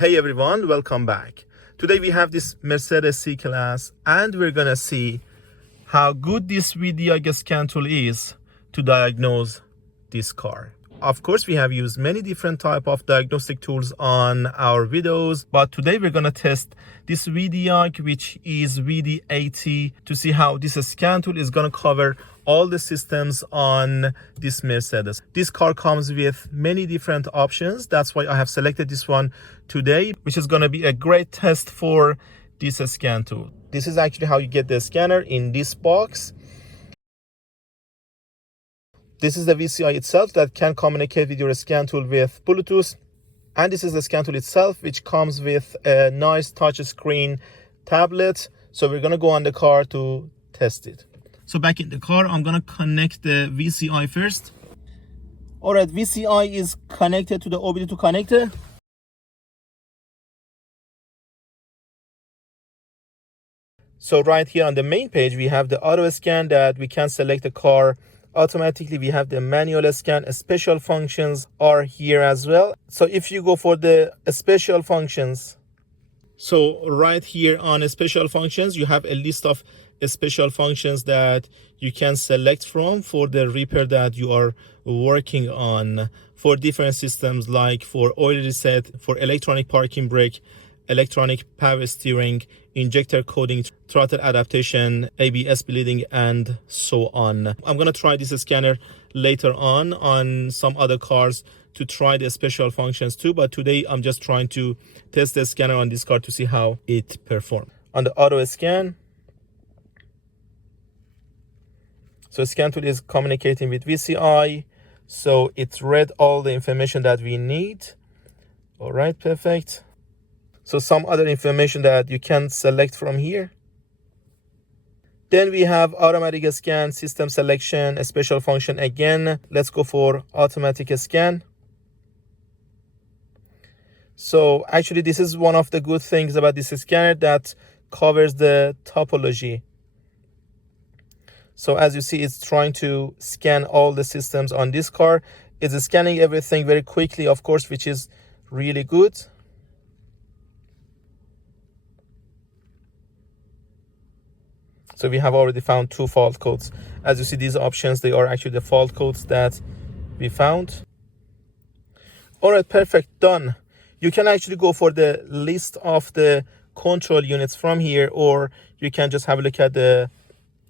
Hey everyone, welcome back. Today we have this Mercedes C-Class and we're gonna see how good this Vdiag scan tool is to diagnose this car. Of course, we have used many different type of diagnostic tools on our videos, but today we're gonna test this Vdiag, which is VD80, to see how this scan tool is gonna cover all the systems on this Mercedes. This car comes with many different options. That's why I have selected this one today, which is gonna be a great test for this scan tool. This is actually how you get the scanner in this box. This is the VCI itself that can communicate with your scan tool with Bluetooth. And this is the scan tool itself, which comes with a nice touch screen tablet. So we're gonna go on the car to test it. So back in the car, I'm gonna connect the VCI first. All right, VCI is connected to the OBD2 connector. So right here on the main page, we have the auto scan that we can select the car automatically. We have the manual scan. Special functions are here as well. So if you go for the special functions, so right here on special functions, you have a list of special functions that you can select from for the repair that you are working on for different systems, like for oil reset, for electronic parking brake, electronic power steering, injector coding, throttle adaptation, ABS bleeding, and so on. I'm gonna try this scanner later on some other cars to try the special functions too, but today I'm just trying to test the scanner on this car to see how it performs. On the auto scan, so scan tool is communicating with VCI, so it's read all the information that we need. All right, perfect. So some other information that you can select from here. Then we have automatic scan, system selection, a special function again. Let's go for automatic scan. So actually this is one of the good things about this scanner, that covers the topology. So as you see, it's trying to scan all the systems on this car. It's scanning everything very quickly, of course, which is really good. So we have already found 2 fault codes. As you see, these options, they are actually the fault codes that we found. All right, perfect, done. You can actually go for the list of the control units from here, or you can just have a look at the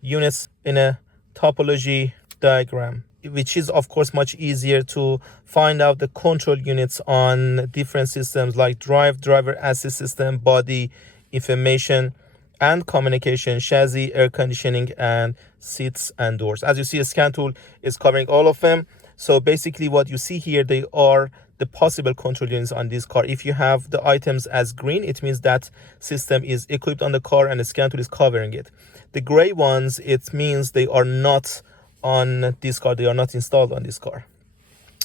units in a topology diagram, which is of course much easier to find out the control units on different systems like driver assist system, body, information and communication, chassis, air conditioning, and seats and doors. As you see, a scan tool is covering all of them. So basically what you see here, they are the possible control units on this car. If you have the items as green, it means that system is equipped on the car and the scan tool is covering it. The gray ones, it means they are not on this car, they are not installed on this car.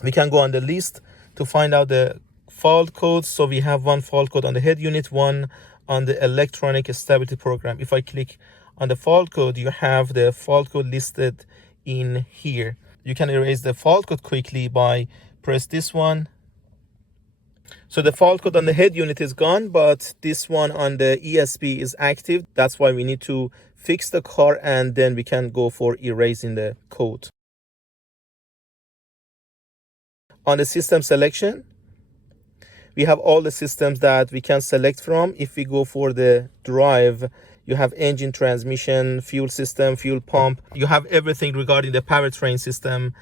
We can go on the list to find out the fault codes. So we have 1 fault code on the head unit, 1 on the electronic stability program. If I click on the fault code, you have the fault code listed in here. You can erase the fault code quickly by press this one. So the fault code on the head unit is gone, but this one on the ESP is active. That's why we need to fix the car and then we can go for erasing the code. On the system selection, we have all the systems that we can select from. If we go for the drive, you have engine, transmission, fuel system, fuel pump. You have everything regarding the powertrain system.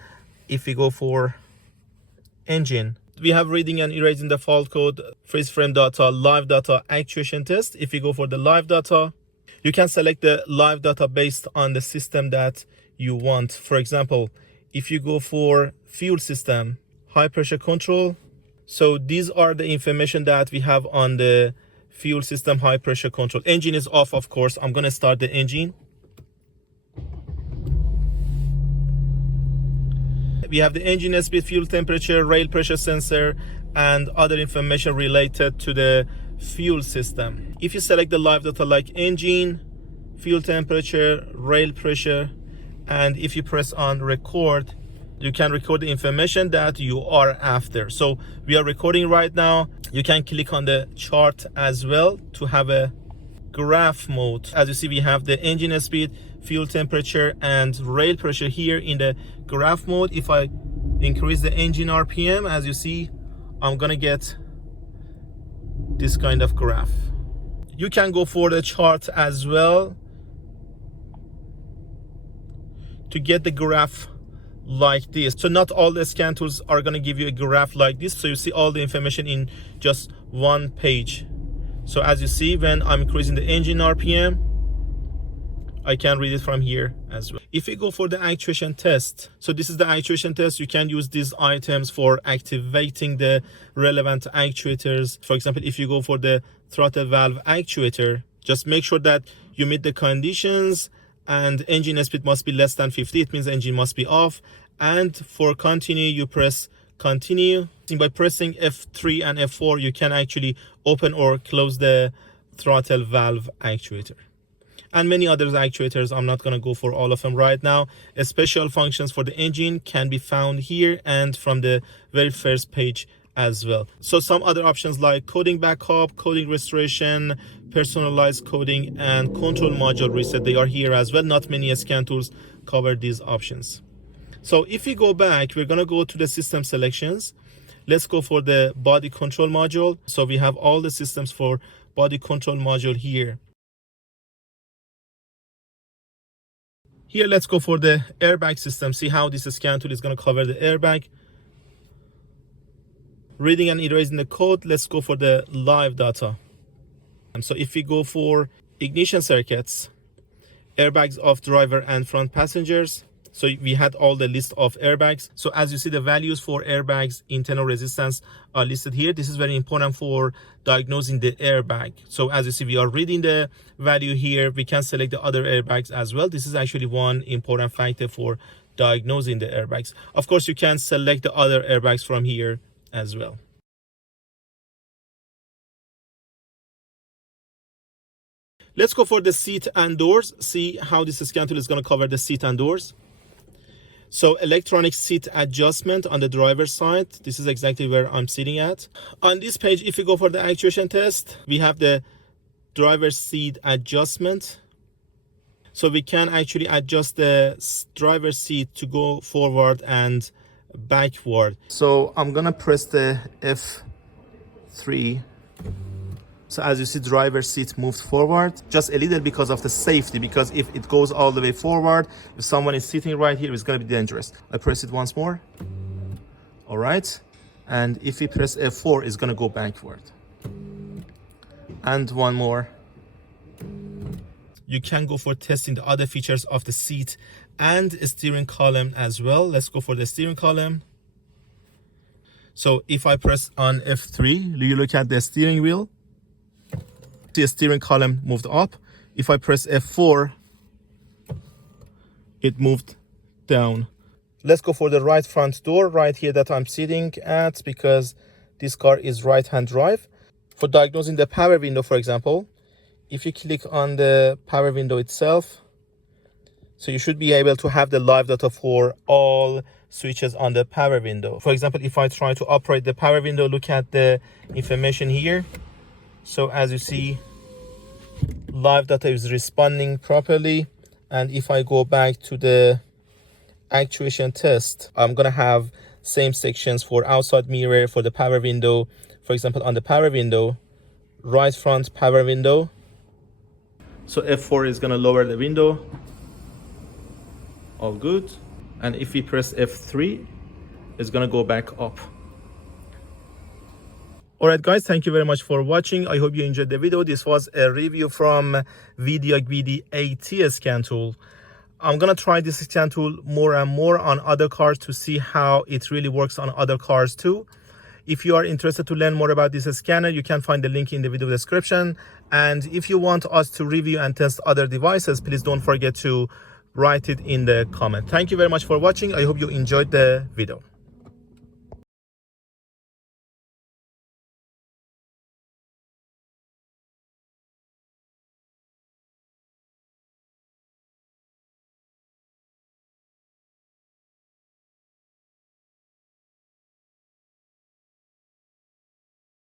If we go for engine, we have reading and erasing the fault code, freeze frame data, live data, actuation test. If you go for the live data, you can select the live data based on the system that you want. For example, if you go for fuel system, high pressure control, so these are the information that we have on the fuel system, high pressure control. Engine is off, of course. I'm gonna start the engine. We have the engine speed, fuel temperature, rail pressure sensor, and other information related to the fuel system. If you select the live data like engine, fuel temperature, rail pressure, and if you press on record, you can record the information that you are after. So we are recording right now. You can click on the chart as well to have a graph mode. As you see, we have the engine speed, fuel temperature, and rail pressure here in the graph mode. If I increase the engine RPM, as you see, I'm gonna get this kind of graph. You can go for the chart as well to get the graph like this. So not all the scan tools are going to give you a graph like this, so you see all the information in just one page. So as you see, when I'm increasing the engine RPM, I can read it from here as well. If you go for the actuation test, so this is the actuation test. You can use these items for activating the relevant actuators. For example, if you go for the throttle valve actuator, just make sure that you meet the conditions and engine speed must be less than 50. It means engine must be off. And for continue, you press continue. By pressing F3 and F4, you can actually open or close the throttle valve actuator. And many other actuators. I'm not going to go for all of them right now. Special functions for the engine can be found here and from the very first page as well. So some other options like coding backup, coding restoration, personalized coding, and control module reset, they are here as well. Not many scan tools cover these options. So if we go back, we're going to go to the system selections. Let's go for the body control module. So we have all the systems for body control module here. Here, let's go for the airbag system. See how this scan tool is going to cover the airbag. Reading and erasing the code. Let's go for the live data. And so if we go for ignition circuits, airbags of driver and front passengers. So we had all the list of airbags. So as you see, the values for airbags, internal resistance are listed here. This is very important for diagnosing the airbag. So as you see, we are reading the value here. We can select the other airbags as well. This is actually one important factor for diagnosing the airbags. Of course, you can select the other airbags from here as well. Let's go for the seat and doors. See how this scan tool is going to cover the seat and doors. So electronic seat adjustment on the driver's side. This is exactly where I'm sitting at. On this page, if you go for the actuation test, we have the driver's seat adjustment. So we can actually adjust the driver's seat to go forward and backward. So I'm gonna press the F3. So as you see, driver's seat moved forward just a little because of the safety, because if it goes all the way forward, if someone is sitting right here, it's going to be dangerous. I press it once more. All right. And if we press F4, it's going to go backward. And one more. You can go for testing the other features of the seat and steering column as well. Let's go for the steering column. So if I press on F3, you look at the steering wheel. The steering column moved up. If I press F4, it moved down. Let's go for the right front door right here that I'm sitting at, because this car is right-hand drive. For diagnosing the power window, for example, if you click on the power window itself, so you should be able to have the live data for all switches on the power window. For example, if I try to operate the power window, look at the information here. So as you see, live data is responding properly. And if I go back to the actuation test, I'm gonna have same sections for outside mirror, for the power window. For example, on the power window, right front power window. So F4 is gonna lower the window. All good. And if we press F3, it's gonna go back up. Alright guys, thank you very much for watching. I hope you enjoyed the video. This was a review from Vdiag VD80 scan tool. I'm gonna try this scan tool more and more on other cars to see how it really works on other cars too. If you are interested to learn more about this scanner, you can find the link in the video description. And if you want us to review and test other devices, please don't forget to write it in the comment. Thank you very much for watching. I hope you enjoyed the video.